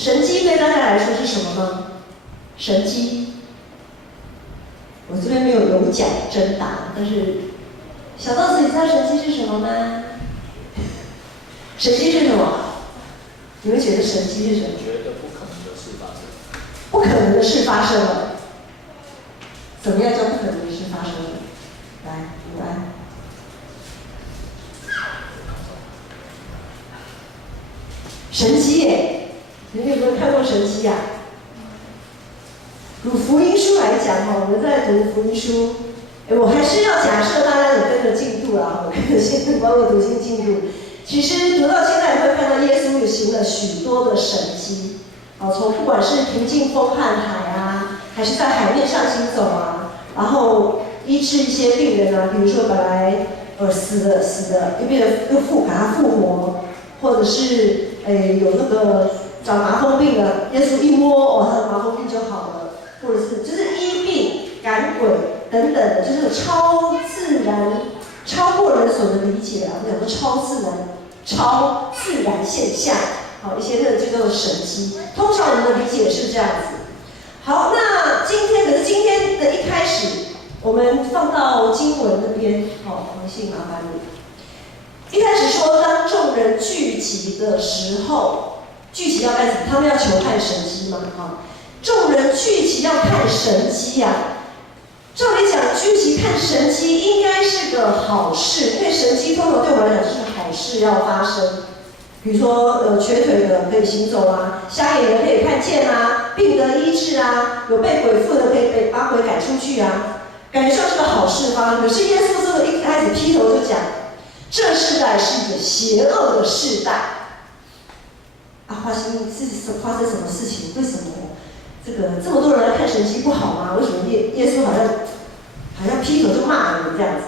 神迹对大家来说是什么呢？神迹，我这边没有奖征答，但是小豆子，你知道神迹是什么吗？神迹是什么？你们觉得神迹是什么？觉得不可能的事发生。不可能的事发生了。怎么样叫不可能的事发生了？来，吴安。神迹耶！你们有没有看过神迹呀？如福音书来讲哈，我们在读福音书，我还是要假设大家有跟着进度啊，我跟着现在包括读经进度。其实读到现在，你会看到耶稣有行了许多的神迹，从不管是平静风和海啊，还是在海面上行走啊，然后医治一些病人啊，比如说本来死的又变得把他复活，或者是有那个长麻风病的，耶稣一摸他的麻风病就好了，或者是就是医病赶鬼等等的，就是超自然、超过人所能理解的，我们讲说超自然现象，好一些那个就叫做神迹。通常我们的理解是这样子。好，那今天的一开始，我们放到经文那边，黄信麻烦你。一开始说，当众人聚集的时候，聚集要干什么？他们要求看神迹嘛，众人聚集要看神迹呀。照理讲，聚集看神迹应该是个好事，因为神迹通常对我们来讲就是好事要发生。比如说，瘸腿的可以行走啊，瞎眼的可以看见啊，病得医治啊，有被鬼附的可以把鬼赶出去啊，感觉像是个好事发生。可是耶稣这个一开始劈头就讲，这世代是一个邪恶的世代。发生什么事情？为什么这么多人来看神迹不好吗？为什么耶稣好像劈头就骂人这样子？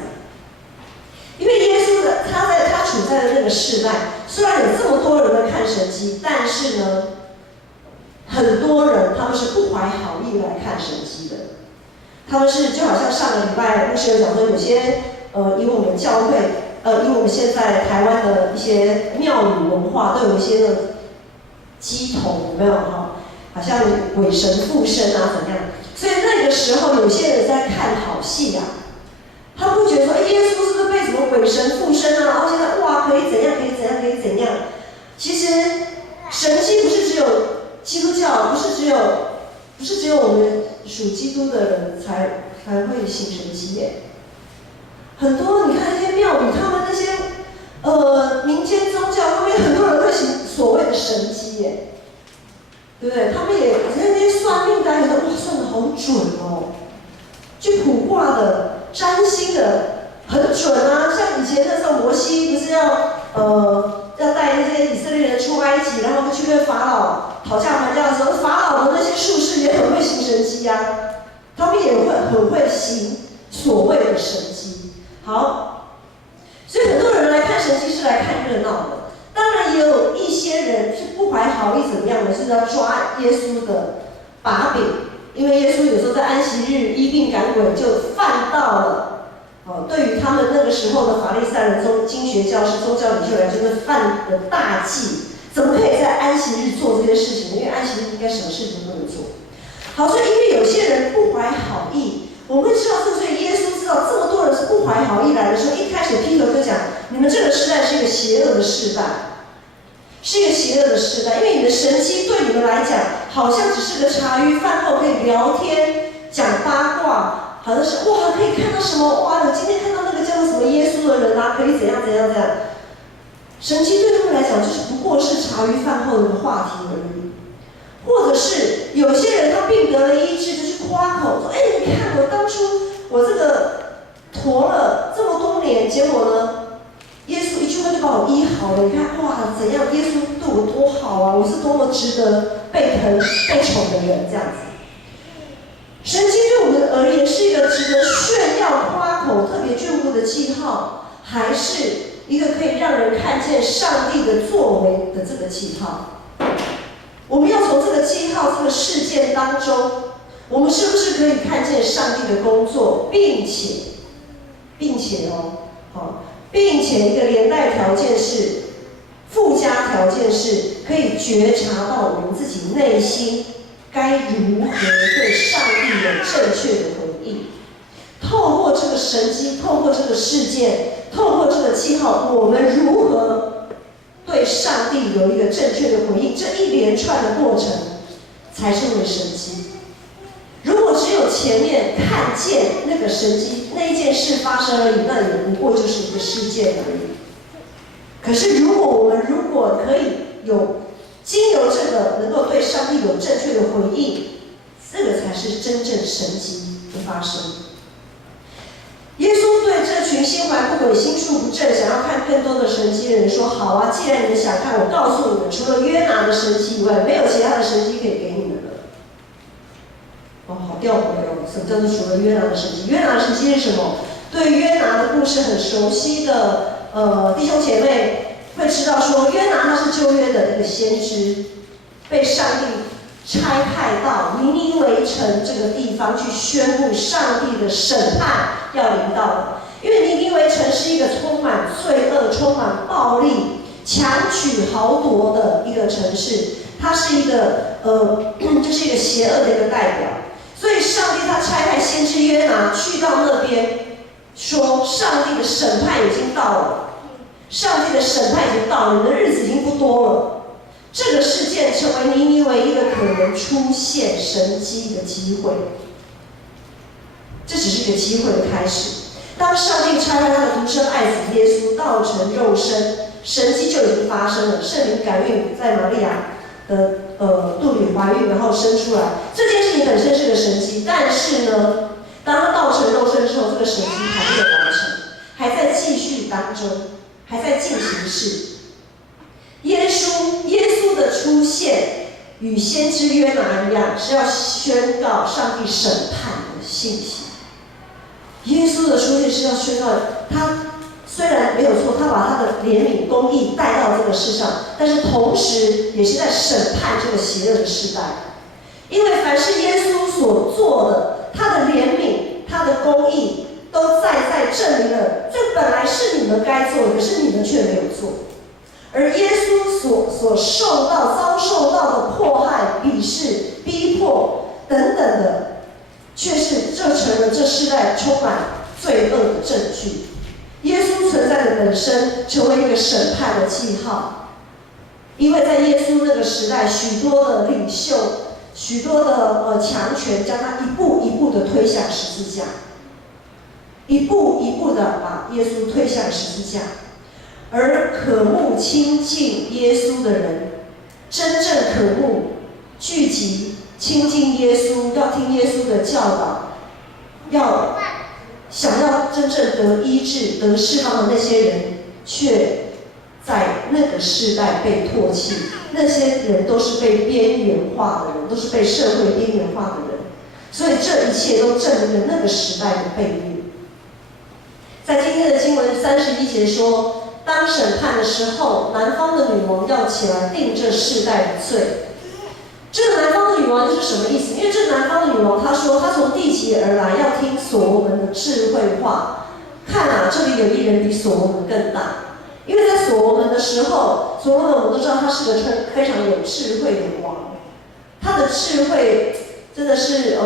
因为耶稣他处在的那个世代，虽然有这么多人来看神迹，但是呢，很多人他们是不怀好意来看神迹的。他们是就好像上个礼拜牧师有讲说，有些以我们教会以我们现在台湾的一些庙宇文化，都有一些那种乩童，有没有哈？好像鬼神附身啊怎样？所以那个时候有些人在看好戏啊，他不觉得说，耶稣是不是被什么鬼神附身啊？然后现在哇可以怎样可以怎样可以怎样？其实神迹不是只有基督教，不是只有我们属基督的人才会行神迹耶。很多你看那些庙宇，他们那些民间宗教，他们很多人会行所谓的神迹耶。对不对？他们也那些算命的，觉得哇，算得好准哦，去卜卦的、占星的很准啊。像以前那时候摩西不是要带那些以色列人出埃及，然后去跟法老讨价还价的时候，法老的那些术士也很会行神迹啊，他们也很会行所谓的神迹。好，所以很多人来看神迹是来看热闹的。当然也有一些人是不怀好意怎么样的，是要抓耶稣的把柄，因为耶稣有时候在安息日医病赶鬼就犯到了，对于他们那个时候的法利赛人、经学教师、宗教领袖来说，是犯的大忌，怎么可以在安息日做这些事情？因为安息日应该什么事情都不能做。好，所以因为有些人不怀好意，我们会知道，所以耶稣知道这么多人是不怀好意来的时候，一开始劈头就讲，你们这个时代是一个邪恶的世代。是一个邪恶的时代，因为你的神迹对你们来讲，好像只是个茶余饭后可以聊天、讲八卦，好像是哇可以看到什么哇，我今天看到那个叫做什么耶稣的人啊，可以怎样。神迹对他们来讲，就是不过是茶余饭后的话题而已。或者是有些人他病得了医治，就去夸口说，你看我当初我这个驼了这么多年，结果呢？耶稣一句话就把我医好了，你看哇，怎样？耶稣对我多好啊！我是多么值得被疼、被宠的人，这样子。神迹对我们而言是一个值得炫耀、夸口、特别眷顾的记号，还是一个可以让人看见上帝的作为的这个记号？我们要从这个记号、这个事件当中，我们是不是可以看见上帝的工作，并且一个连带条件是，附加条件是，可以觉察到我们自己内心该如何对上帝有正确的回应。透过这个神迹，透过这个事件，透过这个记号，我们如何对上帝有一个正确的回应？这一连串的过程才称为神迹。如果只有前面看见那个神迹，那一件事发生而已，那也不过就是一个事件而已。可是我们可以经由这个能够对上帝有正确的回应，这个才是真正神迹的发生。耶稣对这群心怀不轨、心术不正、想要看更多的神迹的人说：“好啊，既然你们想看，我告诉你们，除了约拿的神迹以外，没有其他的神迹可以给你们了。”哦，好吊诡哦！什么叫做除了约拿的神迹？约拿的神迹是什么？对约拿的故事很熟悉的弟兄姐妹会知道说，约拿他是旧约的一个先知，被上帝差派到尼尼微城这个地方去宣布上帝的审判要临到了。因为尼尼微城是一个充满罪恶、充满暴力、强取豪夺的一个城市，它是一个就是一个邪恶的一个代表。所以上帝他差派先知约拿去到那边，说上帝的审判已经到了，上帝的审判已经到了，你的日子已经不多了。这个事件成为尼尼微一个可能出现神迹的机会，这只是一个机会的开始。当上帝差派他的独生爱子耶稣道成肉身，神迹就已经发生了，圣灵感孕在玛利亚的肚里怀孕，然后生出来。这件事情本身是个神迹，但是呢，当他道成肉身之后，这个神迹还没有完成，还在继续当中，还在进行式。耶稣的出现与先知约拿一样，是要宣告上帝审判的信息。耶稣的出现是要宣告，他虽然没有错，他把他的怜悯、公义带到这个世上，但是同时也是在审判这个邪恶的时代。因为凡是耶稣所做的，他的怜悯、他的公义，都在证明了，这本来是你们该做的，可是你们却没有做。而耶稣所遭受到的迫害、鄙视、逼迫等等的，却成了这世代充满罪恶的证据。耶稣存在的本身成为一个审判的记号，因为在耶稣那个时代，许多的领袖、许多的强权将他一步一步的推向十字架，一步一步的把耶稣推向十字架。而渴慕亲近耶稣的人，真正渴慕聚集亲近耶稣，要听耶稣的教导，要想要真正得医治、得释放的那些人，却在那个世代被唾弃。那些人都是被边缘化的人，都是被社会边缘化的人。所以这一切都证明了那个时代的悖逆。在今天的经文31节说，当审判的时候，南方的女王要起来定这世代的罪。这个南方的女王就是什么意思？因为这个南方的女王她说，她从地极而来，要听所罗门的智慧话。看啊，这里有一人比所罗门更大。因为在所罗门的时候，所罗门我们都知道他是个非常有智慧的王，他的智慧真的是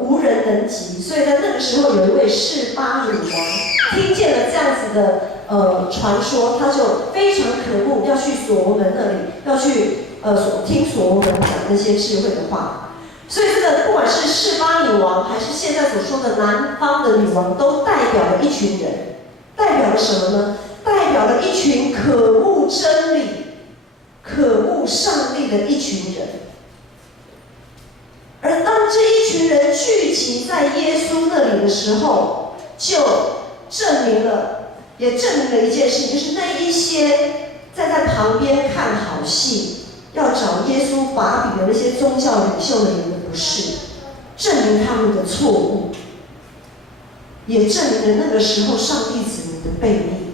无人能及。所以在那个时候，有一位示巴女王听见了这样子的传说，他就非常渴慕要去所罗门那里，要去听所罗门讲那些智慧的话。所以这个不管是示巴女王，还是现在所说的南方的女王，都代表了一群人，代表了什么呢？代表了一群渴慕真理、渴慕上帝的一群人。而当这一群人聚集在耶稣那里的时候，就也证明了一件事，就是那一些在旁边看好戏，要找耶稣把柄的那些宗教领袖的人的不是，证明他们的错误，也证明了那个时候上帝子民的悖逆。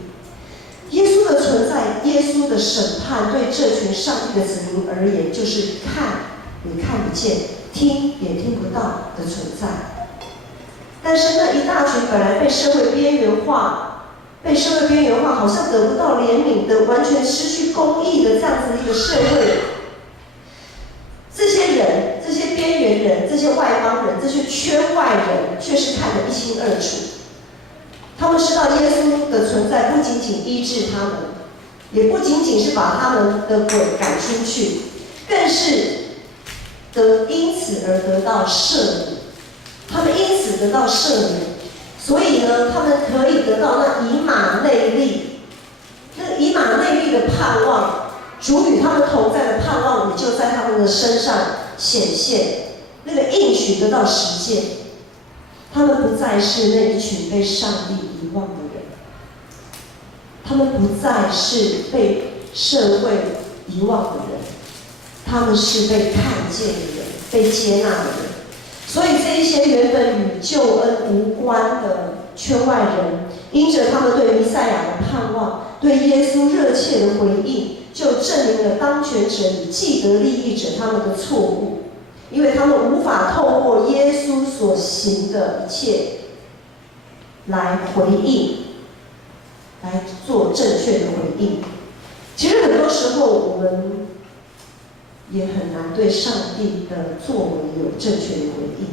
耶稣的存在，耶稣的审判，对这群上帝的子民而言，就是看也看不见，听也听不到的存在。但是那一大群本来被社会边缘化、被社会边缘化，好像得不到怜悯的，完全失去公义的这样子的一个社会。这些人，这些边缘人，这些外邦人，这些圈外人，却是看得一清二楚。他们知道耶稣的存在不仅仅医治他们，也不仅仅是把他们的鬼赶出去，更是因此而得到赦免。他们因此得到赦免，所以呢，他们可以得到那以马内利，那个以马内利的盼望，主与他们同在的盼望，也就在他们的身上显现，那个应许得到实践。他们不再是那一群被上帝遗忘的人，他们不再是被社会遗忘的人，他们是被看见的人，被接纳的人。所以这一些原本与救恩无关的圈外人，因着他们对弥赛亚的盼望，对耶稣热切的回应，就证明了当权者与既得利益者他们的错误。因为他们无法透过耶稣所行的一切来回应，来做正确的回应。其实很多时候我们也很难对上帝的作为有正确的回应。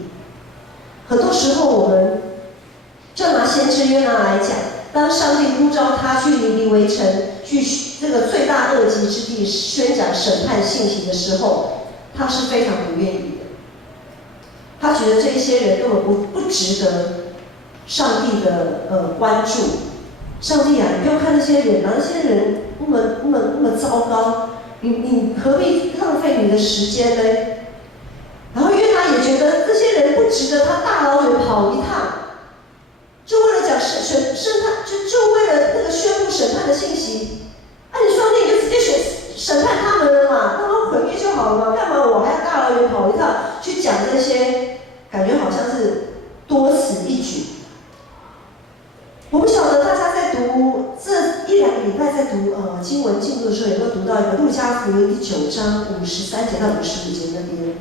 很多时候我们就拿先知约拿来讲，当上帝呼召他去尼尼微城，去这个罪大恶极之地宣讲审判信息的时候，他是非常不愿意的。他觉得这一些人根本不值得上帝的关注。上帝啊，你不要看那些人啊，那些人那么糟糕，你何必浪费你的时间呢？然后约拿也觉得这些人不值得他大老远跑一趟，就为了讲审判，就为了那个宣布审判的信息。你上帝就直接审判他们了嘛，让他们毁灭就好了嘛，干嘛我还要大老远跑一趟去讲这些？感觉好像是多此一举。我不晓得大家在读这1-2个礼拜在读经文进度的时候，有没有读到一个路加福音第9章53节到55节那边。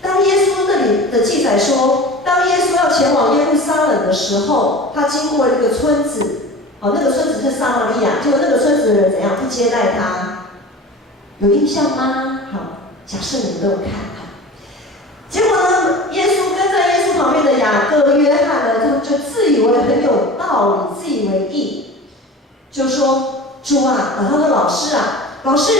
当耶稣那里的记载说，当耶稣要前往耶路撒冷的时候，他经过了一个村子，那个村子是撒玛利亚，结果那个村子的人怎样不接待他？有印象吗？好，假设你们都有看。结果呢，耶稣跟在耶稣旁边的雅各、约翰呢，他们就自以为很有道理，自以为义，就说：“主啊，他说老师啊，老师，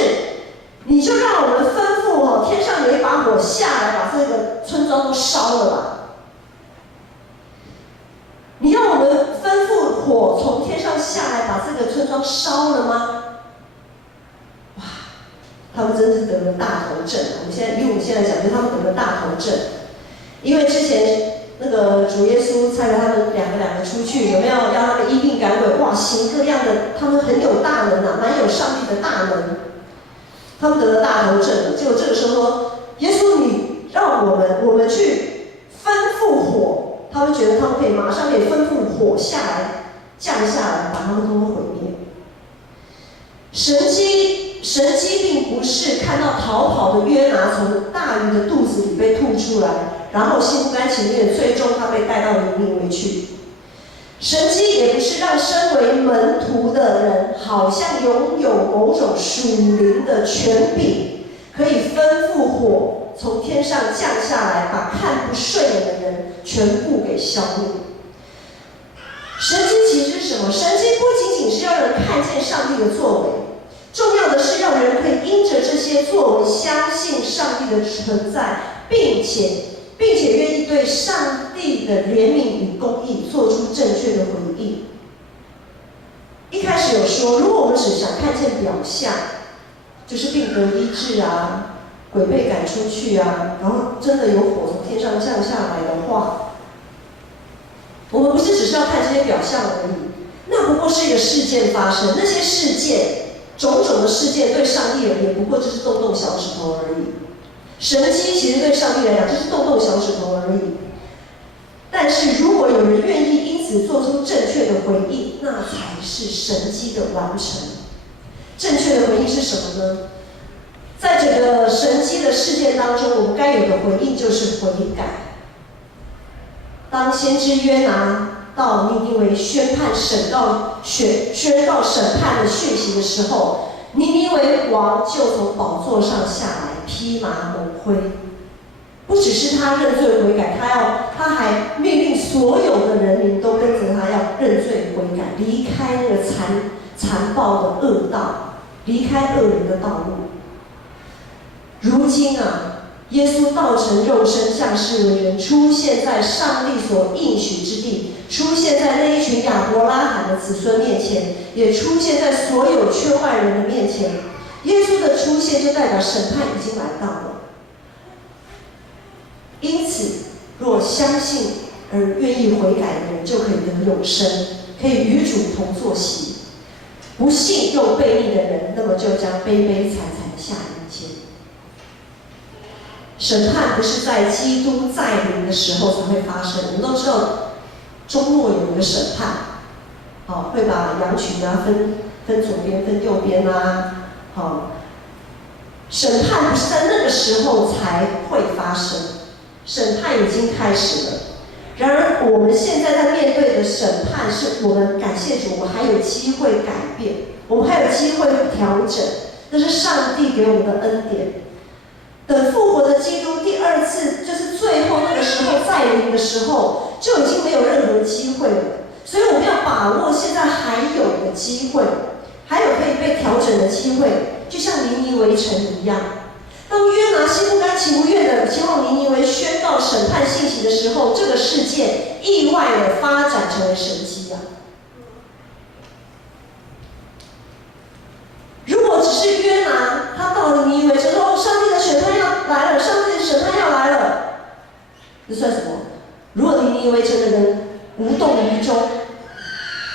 你就让我们吩咐天上有一把火下来，把这个村庄都烧了吧。你让我们吩咐火从天上下来，把这个村庄烧了吗？”哇！他们真是得了大头症。我们现在讲，就是他们得了大头症，因为之前那个主耶稣差了他们两个出去，有没有让他们医病赶鬼？哇，行各样的，他们很有大能啊，蛮有上帝的大能。他们得了大头症，结果这个时候说，耶稣你让我们去吩咐火，他们觉得他们马上可以吩咐火下来，降下来，把他们都毁灭。神迹并不是看到逃跑的约拿从大鱼的肚子里被吐出来，然后心不甘情愿，最终他被带到尼尼微去。神迹也不是让身为门徒的人好像拥有某种属灵的权柄，可以吩咐火从天上降下来，把看不顺眼的人全部给消灭。神迹其实是什么？神迹不仅仅是要人看见上帝的作为，重要的是让人可以因着这些作为相信上帝的存在，并且愿意对上帝的怜悯与公义做出正确的回应。一开始有说，如果我们只想看见表象，就是病得医治啊，鬼被赶出去啊，然后真的有火从天上降下来的话，我们不是只是要看这些表象而已，那不过是一个事件发生，那些事件种种的事件对上帝而言，不过就是动动小指头而已。神迹其实对上帝来讲就是动动小指头而已。但是如果有人愿意因此做出正确的回应，那才是神迹的完成。正确的回应是什么呢？在这个神迹的事件当中，我们该有的回应就是悔改。当先知约拿到尼尼微宣告审判的讯息的时候，尼尼微王就从宝座上下来，披麻蒙灰。不只是他认罪悔改，他还命令所有的人民都跟着他要认罪悔改，离开那个残暴的恶道，离开恶人的道路。如今啊，耶稣道成肉身，降世为人，出现在上帝所应许之地，出现在那一群亚伯拉罕的子孙面前，也出现在所有圈外人的面前。耶稣的出现就代表审判已经来到了。因此，若相信而愿意悔改的人，就可以得永生，可以与主同坐席；不信又悖逆的人，那么就将悲悲惨惨下阴间。审判不是在基督再临的时候才会发生，我们都知道，周末有一个审判，会把羊群分左边、分右边啊，审判不是在那个时候才会发生。审判已经开始了，然而我们现在在面对的审判，是我们感谢主，我们还有机会改变，我们还有机会调整，那是上帝给我们的恩典。等复活的基督第二次，就是最后那个时候再临的时候，就已经没有任何机会了。所以我们要把握现在还有的机会，还有可以被调整的机会，就像尼尼微城一样。当约拿心不甘情不愿的前往尼尼微宣告审判信息的时候，这个事件意外的发展成为神迹啊！如果只是约拿，他到了尼尼微之后，上帝的审判要来了，上帝的审判要来了，这算什么？如果尼尼微城的人无动于衷，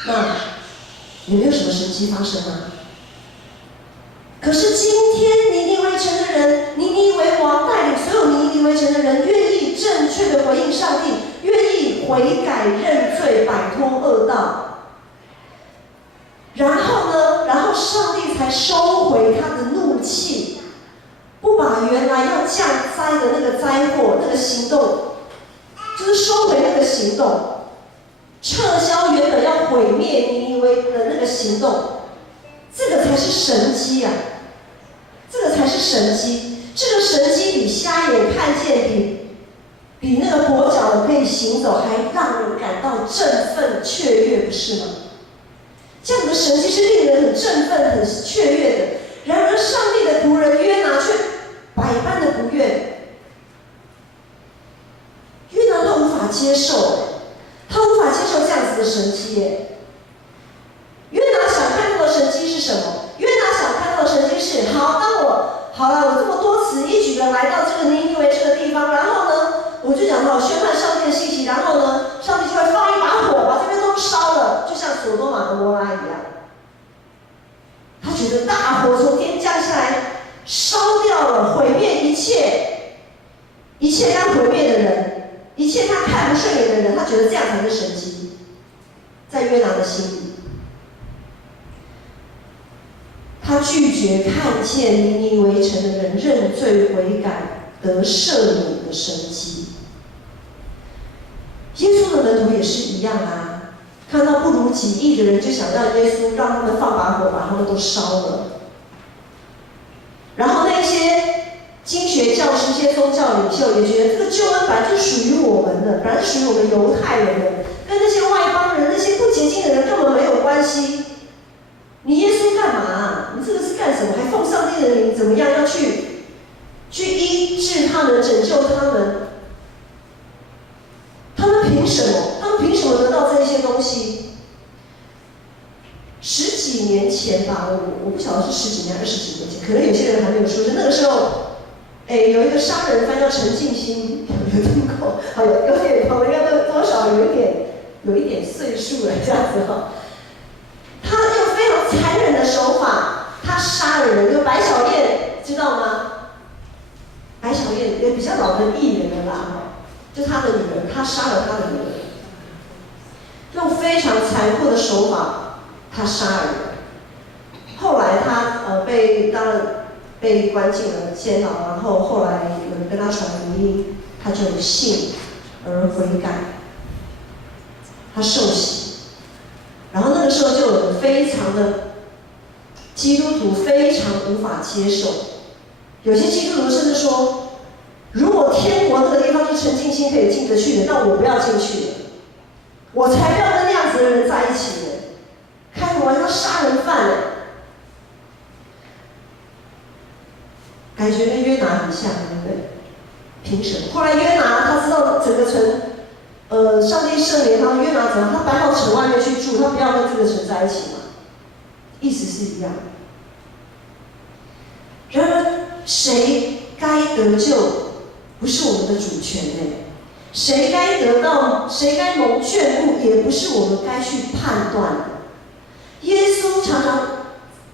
那也没有什么神迹发生啊。可是今天尼尼微城的人，尼尼微王带领所有尼尼微城的人，愿意正确的回应上帝，愿意悔改认罪，摆脱恶道。然后上帝才收回他的怒气，不把原来要降灾的那个灾祸、那个行动，就是收回那个行动，撤销原本要毁灭尼尼微的那个行动。这个才是神迹啊！这个才是神迹。这个神迹比瞎眼看见，比那个跛脚的可以行走，还让人感到振奋雀跃，不是吗？这样的神迹是令人很振奋、很雀跃的。然而，上帝的仆人约拿却百般的不愿。约拿他无法接受，他无法接受这样子的神迹耶。约拿想看到的神迹是什么？约拿想看到的神迹是：我这么多此一举的来到这个尼尼微这个地方，然后呢，我就讲到宣判上帝的信息，然后呢，上帝就会放一把火，把这边都烧了，就像所多玛和摩拉一样。他觉得大火从天降下来，烧掉了，毁灭一切要毁灭的人，一切他看不顺眼的人，他觉得这样才是神迹，在约拿的心里。他拒绝看见尼尼微城的人认罪悔改得赦免的神迹。耶稣的门徒也是一样啊，看到不如己意的人，就想让耶稣让他们放把火把他们都烧了。然后那些经学教师、一些宗教领袖也觉得这个救恩本来就属于我们的，本来是属于我们犹太人的，跟那些外邦人、那些不洁净的人根本没有关系。你耶稣干嘛啊？你这个是干什么？还奉上帝的名怎么样？要去医治他们，拯救他们？他们凭什么？他们凭什么得到这些东西？10几年前吧，我不晓得是10几年还是20几年前，可能有些人还没有出生。那个时候，有一个商人翻叫陈进兴，有听过？有点头，应该多少有一点岁数了，这样子哈。他用非常残忍的手法，他杀了人。就白小燕，知道吗？白小燕也比较老的艺人了啦，就他的女儿，他杀了他的女儿，用非常残酷的手法，他杀了人。后来他被关进了监牢，然后后来有人跟他传福音，他就信而悔改。他受洗，然后那个时候就有人非常的基督徒非常无法接受，有些基督徒甚至说，如果天国那个地方是纯净心可以进得去的，那我不要进去了，我才不要跟那样子的人在一起呢，开什么玩笑，杀人犯呢？感觉跟约拿很像，对不对？凭什么？后来约拿他知道整个城，上帝圣灵他约拿怎样？他搬到城外面去住，他不要跟这个城在一起嘛，意思是一样。然而，谁该得救，不是我们的主权呢？谁该得到，谁该蒙眷顾，也不是我们该去判断的。耶稣常常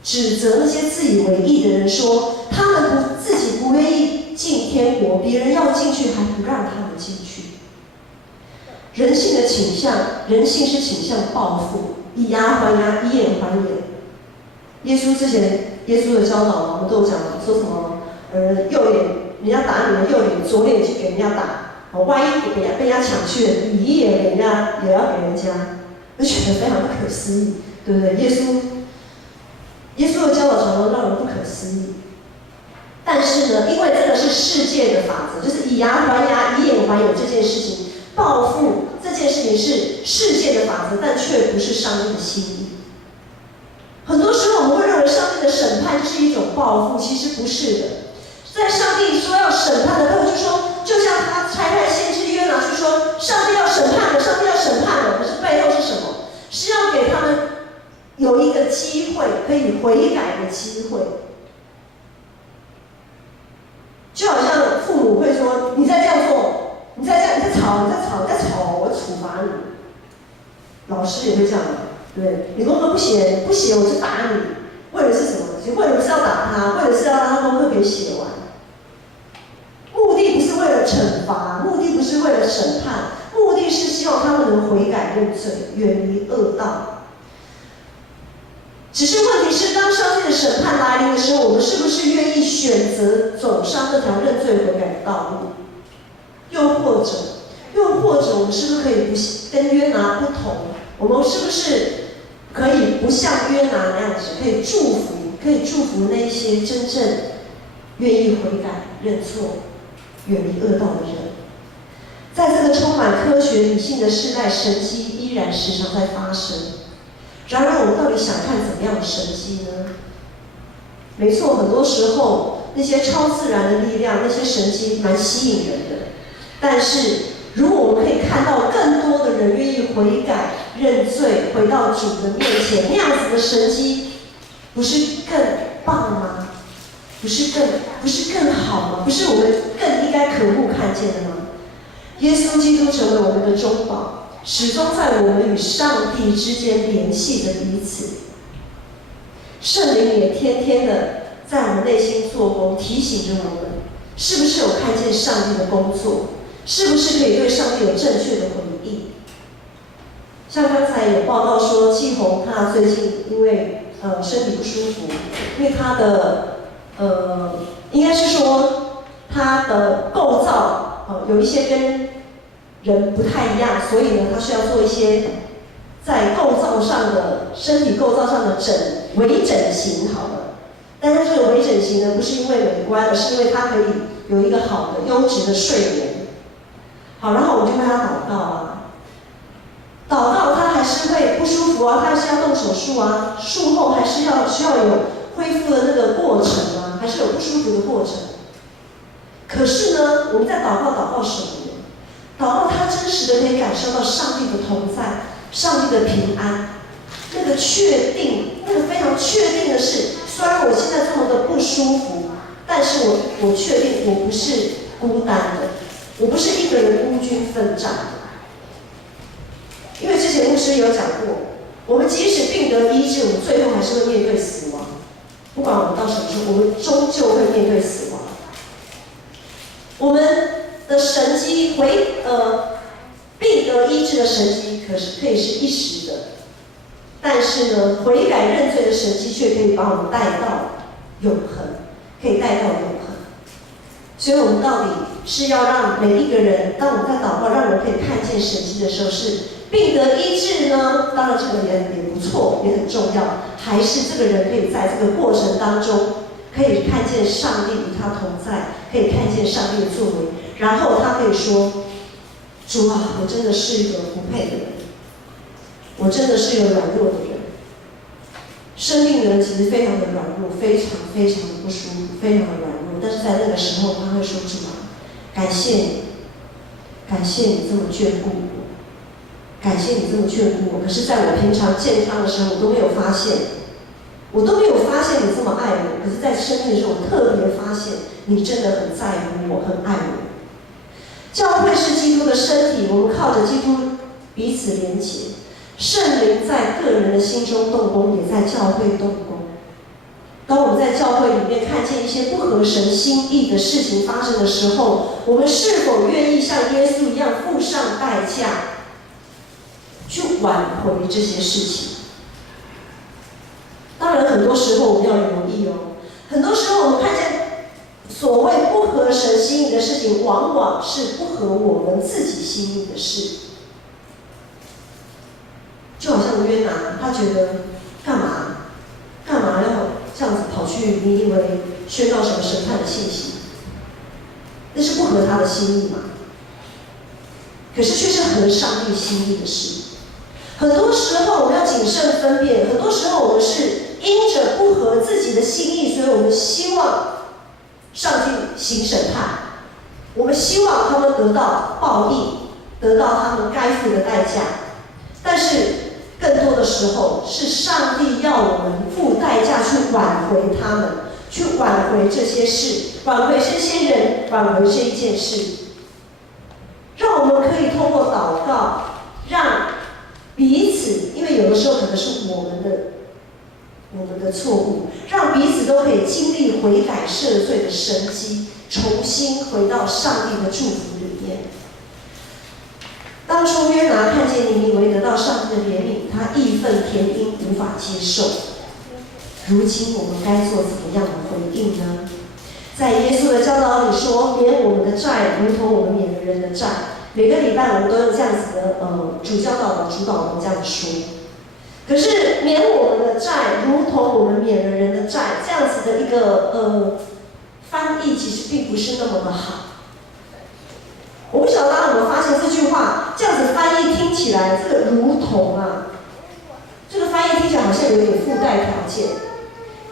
指责那些自以为义的人说，他们自己不愿意进天国，别人要进去还不让他们进去。人性的倾向，人性是倾向报复，以牙还牙，以眼还眼。耶稣之前，耶稣的教导我们都有讲说什么？右脸人家打你的右脸，左脸去给人家打，万一被人家抢去了，你也给人家也要给人家，就觉得非常不可思议，对不对？耶稣的教导常常让人不可思议。但是呢，因为这个是世界的法则，就是以牙还牙，以眼还眼这件事情，报复这件事情是世界的法则，但却不是上帝的心意。很多时候我们会认为上帝的审判是一种报复，其实不是的。在上帝说要审判的时候，就说，就像他差派先知约拿去说，上帝要审判了，上帝要审判了。可是背后是什么？是要给他们有一个机会可以悔改的机会。就好像父母会说：“你再这样做，你再这样，你再吵，我处罚你。”老师也会这样，对不对？你功课不写，我就打你。为的是什么？为的是要打他，为的是要让他功课给写完。目的不是为了惩罚，目的不是为了审判，目的是希望他们能悔改认罪，远离恶道。只是问题是，当上帝的审判来临的时候，我们是不是愿意选择走上这条认罪悔改的道路？又或者，我们是不是可以跟约拿不同？我们是不是可以不像约拿那样子，可以祝福那些真正愿意悔改认错、远离恶道的人？在这个充满科学理性的时代，神迹依然时常在发生。然而，我们到底想看怎么样的神迹呢？没错，很多时候那些超自然的力量、那些神迹蛮吸引人的。但是，如果我们可以看到更多的人愿意悔改、认罪，回到主的面前，那样子的神迹，不是更棒吗？不是更好吗？不是我们更应该渴慕看见的吗？耶稣基督成为我们的中保，始终在我们与上帝之间联系着彼此。圣灵也天天的在我们内心做工，提醒着我们，是不是有看见上帝的工作？是不是可以对上帝有正确的回应？像刚才有报道说，季红他最近因为身体不舒服，因为他的应该是说他的构造有一些跟人不太一样，所以呢，他需要做一些在构造上的身体构造上的微整形，好了。但是这个微整形呢，不是因为美观，而是因为他可以有一个好的优质的睡眠。好，然后我们就为他祷告啊，祷告他还是会不舒服啊，他还是要动手术啊，术后还是需要有恢复的那个过程啊，还是有不舒服的过程。可是呢，我们在祷告什么呢？祷告他真实的可以感受到上帝的同在，上帝的平安，那个确定，那个非常确定的是，虽然我现在这么的不舒服，但是我确定我不是孤单的，我不是一个人孤军奋战的。因为之前牧师有讲过，我们即使病得医治，我们最后还是会面对死亡。不管我们到什么时候，我们终究会面对死亡。我们的神迹病得医治的神迹可以是一时的，但是呢，悔改认罪的神迹却可以把我们带到永恒，可以带到永恒。所以我们到底是要让每一个人，当我们在祷告让人可以看见神迹的时候，是病得医治呢，当然这个也不错，也很重要。还是这个人可以在这个过程当中，可以看见上帝与他同在，可以看见上帝的作为，然后他可以说：“主啊，我真的是一个不配的人，我真的是一个软弱的人。”生病的人其实非常的软弱，非常非常的不舒服，非常的软弱。但是在那个时候，他会说：“主啊，感谢你，感谢你这么眷顾我，感谢你这么眷顾我。可是，在我平常健康的时候，我都没有发现，我都没有发现你这么爱我。可是，在生病的时候，我特别发现你真的很在乎我，很爱我。”教会是基督的身体，我们靠着基督彼此连结。圣灵在个人的心中动工，也在教会动工。当我们在教会里面看见一些不合神心意的事情发生的时候，我们是否愿意像耶稣一样付上代价，去挽回这些事情？当然，很多时候我们要留意哦。很多时候我们看见所谓不合神心意的事情，往往是不合我们自己心意的事。就好像约拿，他觉得干嘛要这样子跑去尼尼微宣告什么审判的信息？那是不合他的心意嘛？可是却是合上帝心意的事。很多时候我们要谨慎分辨，很多时候我们是因着不合自己的心意，所以我们希望上帝行审判，我们希望他们得到报应，得到他们该付的代价。但是更多的时候是上帝要我们付代价去挽回他们，去挽回这些事，挽回这些人，挽回这一件事。让我们可以通过祷告，让彼此，因为有的时候可能是我们的错误，让彼此都可以经历悔改赦罪的神迹，重新回到上帝的祝福里面。当初约拿看见尼尼微得到上帝的怜悯，他义愤填膺，无法接受。如今我们该做怎么样的回应呢？在耶稣的教导里说，免我们的债，如同我们免了人的债。每个礼拜我们都用这样子的主教导的主导文这样说。可是免我们的债，如同我们免了人的债，这样子的一个翻译其实并不是那么的好。我不晓得大家有没有发现这句话这样子翻译听起来，这个如同啊，这个翻译听起来好像有点附带条件。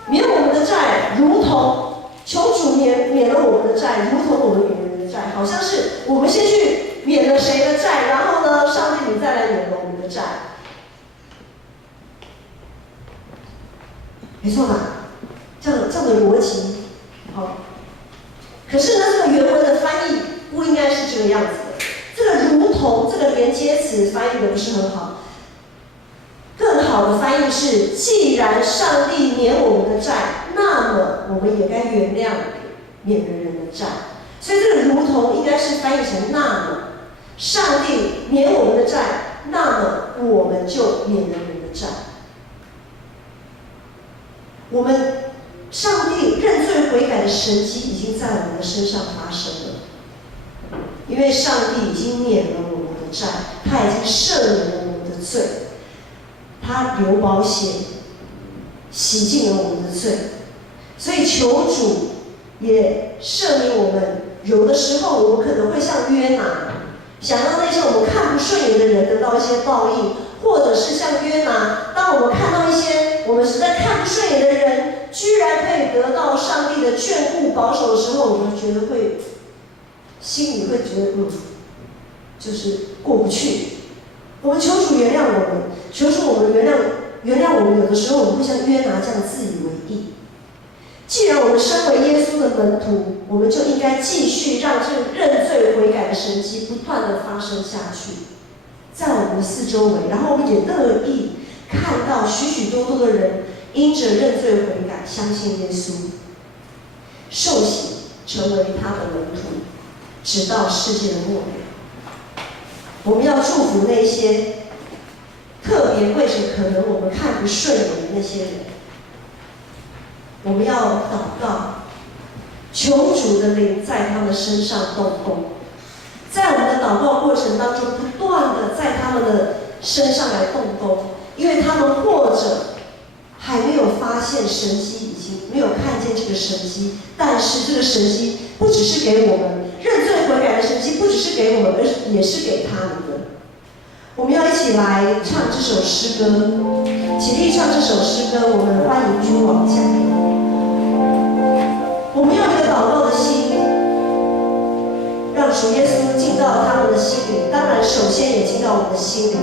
免我们的债，如同求主免了我们的债，如同我们免人的债，好像是我们先去免了谁的债，然后呢，上帝你再来免了我们的债，没错吧？这样的逻辑，好。可是呢，这个原文的翻译不应该是这个样子的。这个如同这个连接词翻译的不是很好，更好的翻译是：既然上帝免我们的债，那么我们也该原谅免了人的债。所以这个如同应该是翻译成那么，上帝免我们的债，那么我们就免了人的债。我们上帝认罪悔改的神迹已经在我们的身上发生了，因为上帝已经免了我们的债，他已经赦免了我们的罪，他流宝血洗净了我们的罪，所以求主也赦免我们。有的时候我们可能会像约拿，想让那些我们看不顺眼的人得到一些报应，或者是像约拿，当我们看到一些我们实在看不顺眼的人居然可以得到上帝的眷顾保守的时候，我们觉得会心里会觉得就是过不去。我们求主原谅我们，求主我们原谅我们。有的时候我们会像约拿这样自以为意。既然我们身为耶稣的门徒，我们就应该继续让这个认罪悔改的神迹不断的发生下去，在我们的四周围。然后我们也乐意看到许许多多的人因着认罪悔改，相信耶稣，受洗成为他的门徒，直到世界的末了。我们要祝福那些特别为着可能我们看不顺眼的那些人。我们要祷告，求主的灵在他们身上动工，在我们的祷告过程当中，不断的在他们的身上来动工，因为他们或者还没有发现神迹，已经没有看见这个神迹，但是这个神迹不只是给我们认罪悔改的神迹，不只是给我们，而也是给他们的。我们要一起来唱这首诗歌，起立唱这首诗歌，我们欢迎君王降临。我们用一个祷告的心，让主耶稣进到他们的心里，当然首先也进到我们的心里。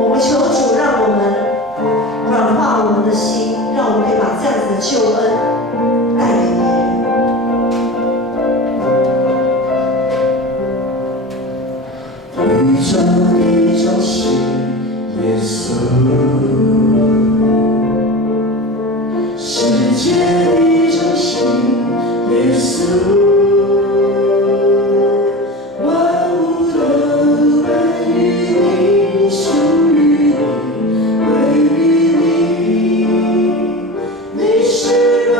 我们求主让我们软化我们的心，让我们可以把这样子的救恩带给别人。宇宙的中心，耶稣，世界的中心，耶稣。你是荣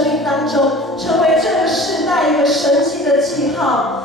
生命当中，成为这个世代一个神奇的记号。